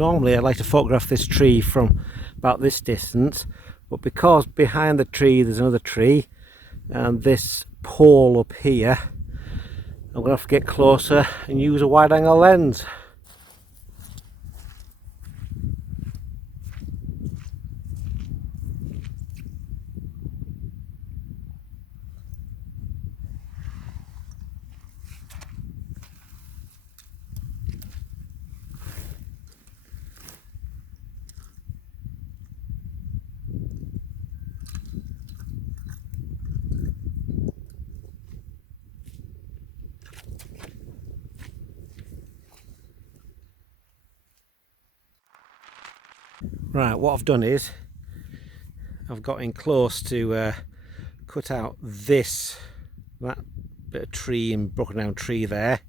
Normally I like to photograph this tree from about this distance, but because behind the tree there's another tree and this pole up here, I'm going to have to get closer and use a wide angle lens. Right, what I've done is I've got in close to cut out that bit of tree and broken down tree there,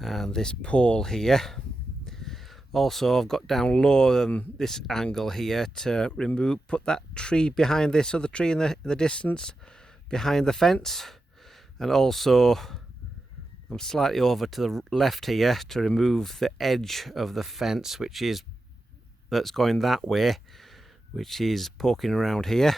and this pole here. Also I've got down lower than this angle here to put that tree behind this other tree in the distance behind the fence, and also I'm slightly over to the left here to remove the edge of the fence that's going that way, which is poking around here.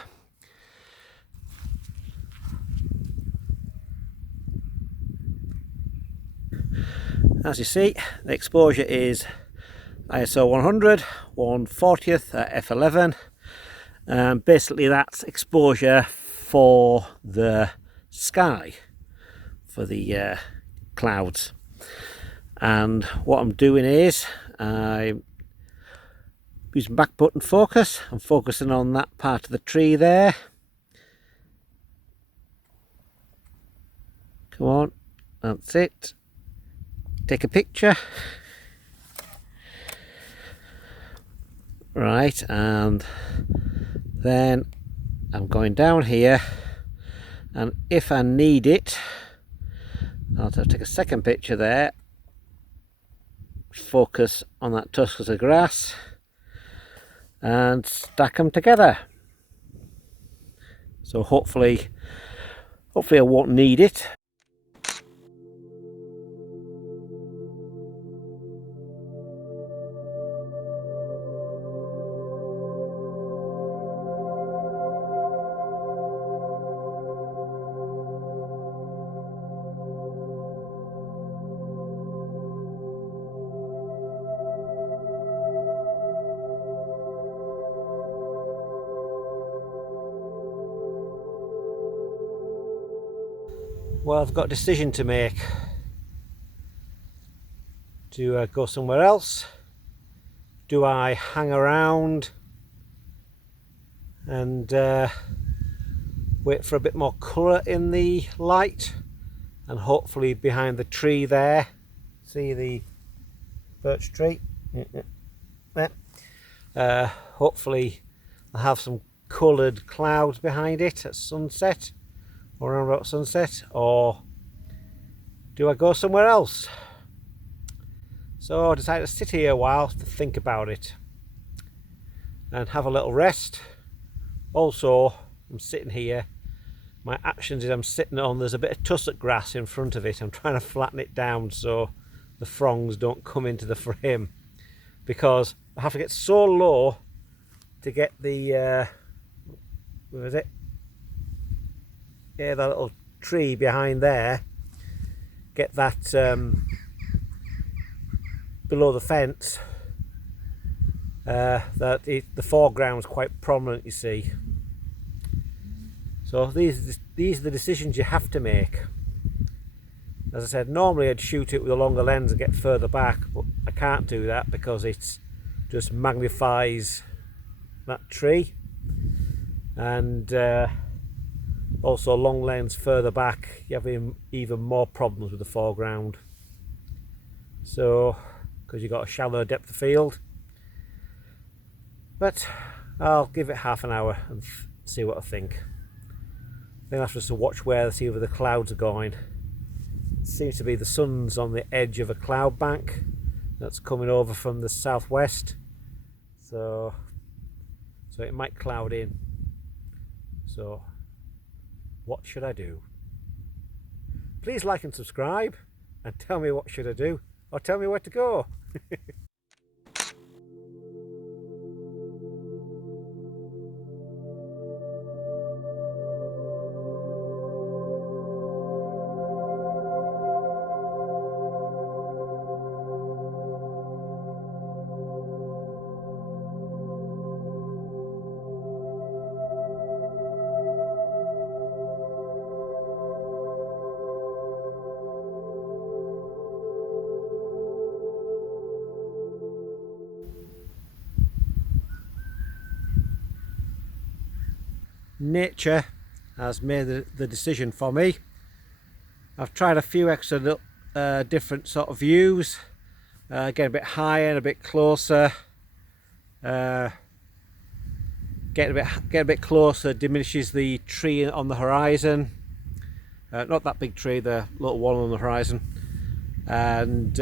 As you see, the exposure is ISO 100, 1/40th at f11. Basically that's exposure for the sky, for the clouds. And what I'm doing is I'm using back button focus. I'm focusing on that part of the tree there. Come on, that's it. Take a picture. Right, and then I'm going down here, and if I need it, I'll take a second picture there. Focus on that tusk of grass and stack them together. So hopefully I won't need it. Well, I've got a decision to make. Do I go somewhere else? Do I hang around and wait for a bit more colour in the light, and hopefully behind the tree there, see the birch tree there, hopefully I'll have some coloured clouds behind it at sunset, or around about sunset, or do I go somewhere else? So I decided to sit here a while to think about it and have a little rest. Also, I'm sitting here, my actions is I'm sitting on, there's a bit of tussock grass in front of it. I'm trying to flatten it down so the fronds don't come into the frame, because I have to get so low to get the where is it? Yeah, that little tree behind there, get that below the fence, the foreground's quite prominent, you see. So these are the decisions you have to make. As I said, normally I'd shoot it with a longer lens and get further back, but I can't do that because it just magnifies that tree, and also long lens further back you have even more problems with the foreground, so because you've got a shallow depth of field. But I'll give it half an hour and see what I think. Then after just to watch see where the clouds are going. It seems to be the sun's on the edge of a cloud bank that's coming over from the southwest, so it might cloud in. So what should I do? Please like and subscribe and tell me what should I do, or tell me where to go. nature has made the decision for me. I've tried a few extra different sort of views, getting a bit higher and a bit closer. Getting a bit closer diminishes the tree on the horizon. Not that big tree, the little one on the horizon. And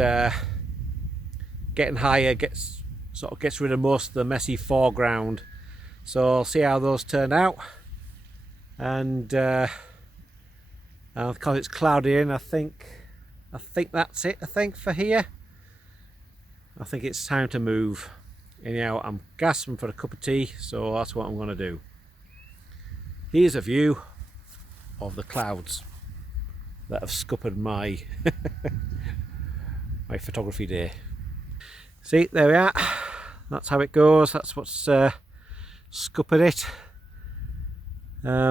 getting higher gets rid of most of the messy foreground. So I'll see how those turn out. And because it's cloudy in, I think that's it. I think for here, I think it's time to move. Anyhow, I'm gasping for a cup of tea, so that's what I'm going to do. Here's a view of the clouds that have scuppered my my photography day. See, there we are. That's how it goes. That's what's scuppered it.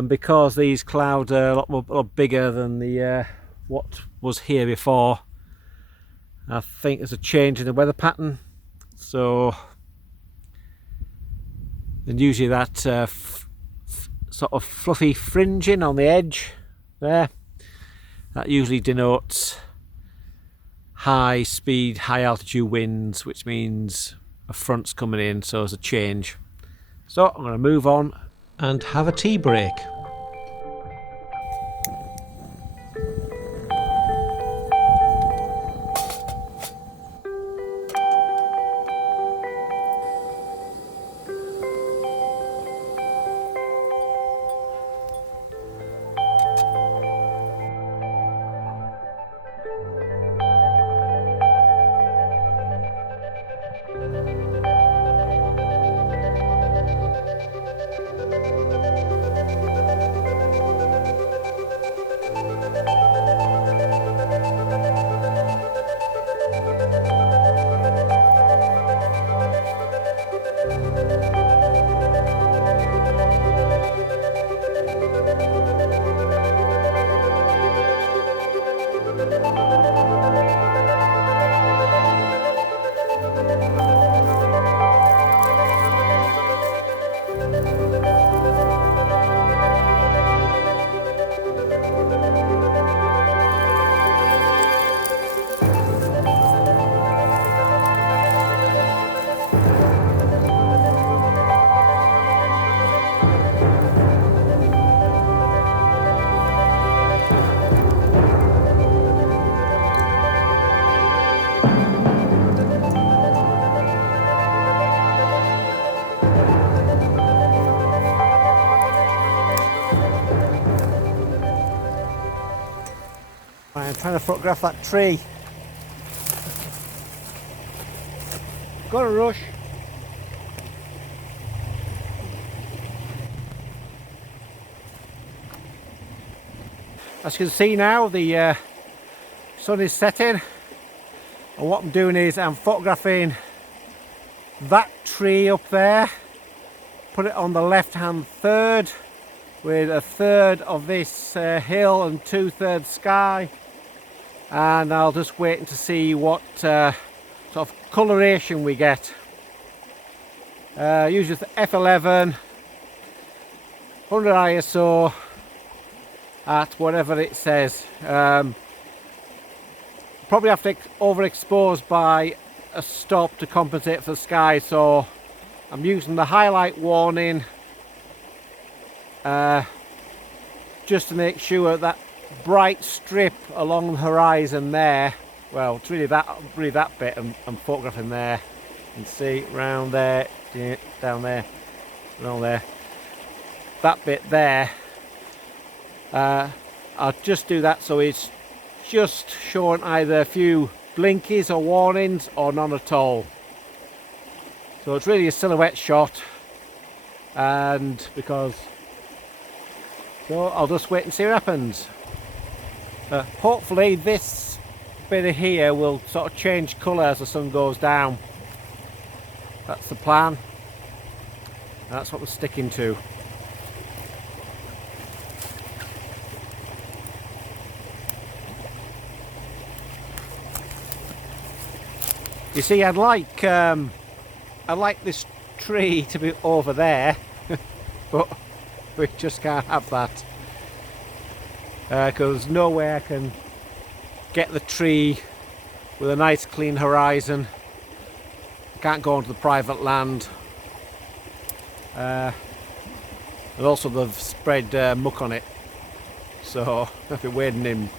Because these clouds are a lot bigger than the what was here before, I think there's a change in the weather pattern. So, and usually that sort of fluffy fringing on the edge there, that usually denotes high speed, high altitude winds, which means a front's coming in, so there's a change. So I'm going to move on and have a tea break. I'm trying to photograph that tree. Gotta rush. As you can see now, the sun is setting, and what I'm doing is I'm photographing that tree up there, put it on the left hand third with a third of this hill and 2/3 sky, and I'll just wait to see what sort of coloration we get. Usually f11, 100 ISO at whatever it says. Probably have to overexpose by a stop to compensate for the sky, so I'm using the highlight warning just to make sure that bright strip along the horizon there, well, it's really that bit I'm photographing there. You can see round there, down there, around there, that bit there. I'll just do that so it's just showing either a few blinkies or warnings or none at all. So it's really a silhouette shot, and so I'll just wait and see what happens. Hopefully this bit of here will sort of change colour as the sun goes down. That's the plan. That's what we're sticking to. You see, I'd like this tree to be over there, but We just can't have that. Because there's no way I can get the tree with a nice clean horizon. I can't go onto the private land. And also they've spread muck on it. So I've been wading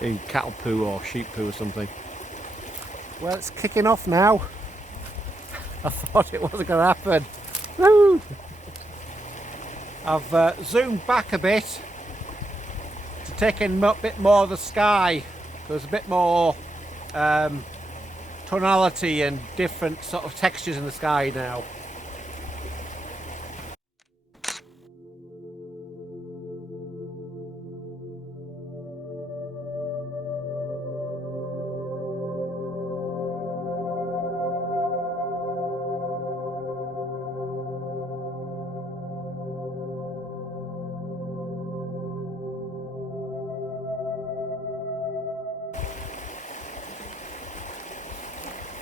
in cattle poo or sheep poo or something. Well, it's kicking off now. I thought it wasn't going to happen. Woo! I've zoomed back a bit to take in a bit more of the sky. There's a bit more tonality and different sort of textures in the sky now.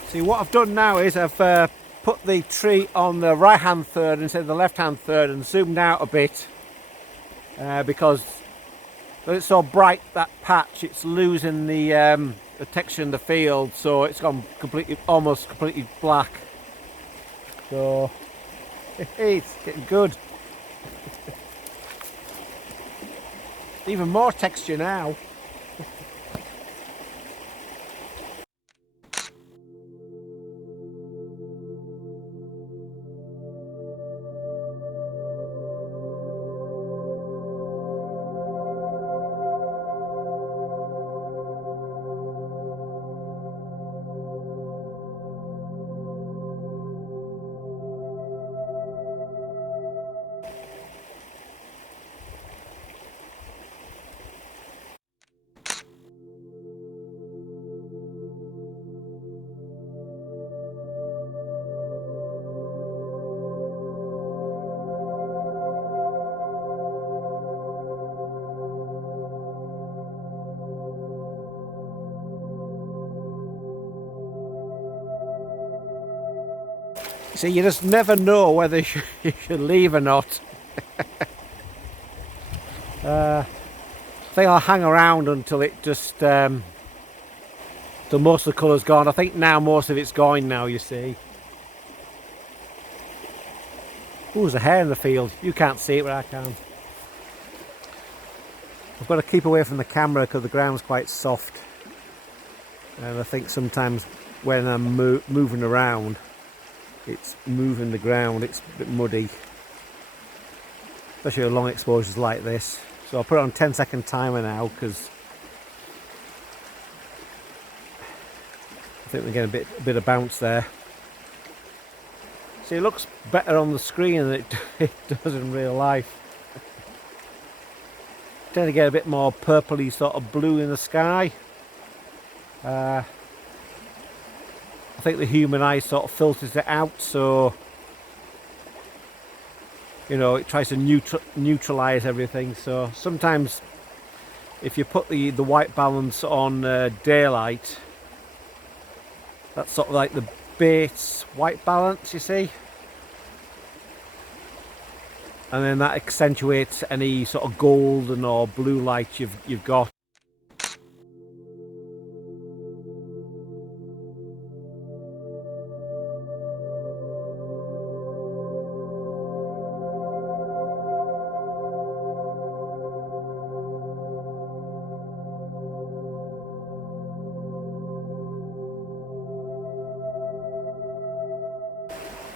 See, what I've done now is I've put the tree on the right hand third instead of the left hand third and zoomed out a bit because it's so bright, that patch, it's losing the texture in the field, so it's gone completely, almost completely black. So it's getting good. Even more texture now. See, you just never know whether you should leave or not. I think I'll hang around until it just, till most of the colour's gone. I think now most of it's gone now, you see. Ooh, there's a hare in the field. You can't see it, but I can. I've got to keep away from the camera because the ground's quite soft. And I think sometimes when I'm moving around, it's moving the ground, it's a bit muddy, especially with long exposures like this. So I'll put it on 10-second timer now because I think we're getting a bit of bounce there. See, it looks better on the screen than it does in real life. Tend to get a bit more purpley sort of blue in the sky. I think the human eye sort of filters it out, so you know, it tries to neutralize everything. So sometimes if you put the white balance on daylight, that's sort of like the base white balance, you see, and then that accentuates any sort of golden or blue light you've got.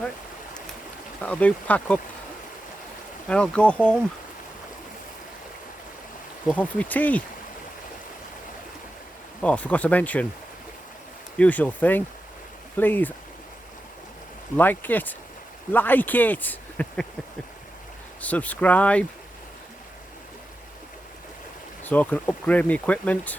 Right, that'll do. Pack up and I'll go home. Go home for my tea. Oh, I forgot to mention, usual thing, please like it, subscribe so I can upgrade my equipment.